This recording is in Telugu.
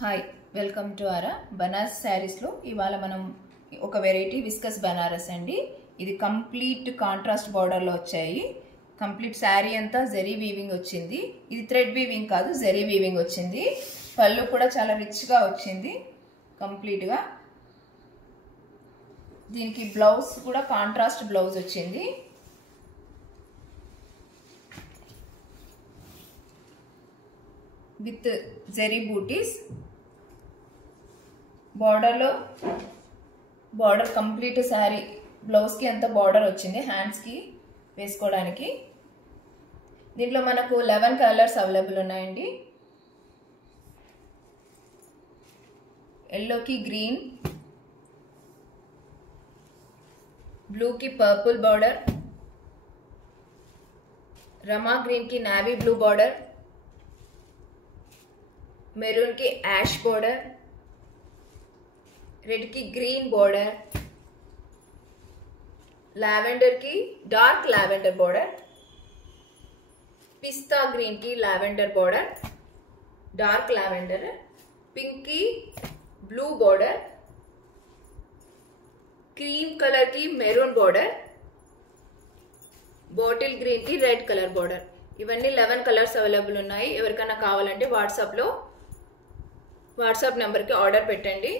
హాయ్ వెల్కమ్ టు ఆరా బనారస్ శారీస్లో ఇవాళ మనం ఒక వెరైటీ విస్కస్ బనారస్ అండి. ఇది కంప్లీట్ కాంట్రాస్ట్ బార్డర్లో వచ్చాయి. కంప్లీట్ శారీ అంతా జెరీ వీవింగ్ వచ్చింది. ఇది థ్రెడ్ వీవింగ్ కాదు, జెరీ వీవింగ్ వచ్చింది. పళ్ళు కూడా చాలా రిచ్గా వచ్చింది కంప్లీట్గా. దీనికి బ్లౌజ్ కూడా కాంట్రాస్ట్ బ్లౌజ్ వచ్చింది. With zari butis. Border complete sari బ్లౌజ్కి అంత బార్డర్ వచ్చింది, హ్యాండ్స్కి వేసుకోవడానికి. దీంట్లో మనకు 11 కలర్స్ అవైలబుల్ ఉన్నాయండి. ఎల్లోకి గ్రీన్, బ్లూకి పర్పుల్ బార్డర్, రమా గ్రీన్కి నావీ బ్లూ బార్డర్, మెరూన్కి యాష్ బార్డర్, రెడ్కి గ్రీన్ బార్డర్, లావెండర్కి డార్క్ లావెండర్ బార్డర్, పిస్తా గ్రీన్కి లావెండర్ బార్డర్, డార్క్ లావెండర్, పింక్కి బ్లూ బార్డర్, క్రీమ్ కలర్కి మెరూన్ బార్డర్, బాటిల్ గ్రీన్కి రెడ్ కలర్ బార్డర్. ఇవన్నీ 11 కలర్స్ అవైలబుల్ ఉన్నాయి. ఎవరికైనా కావాలంటే వాట్సాప్ నెంబర్కి ఆర్డర్ పెట్టండి.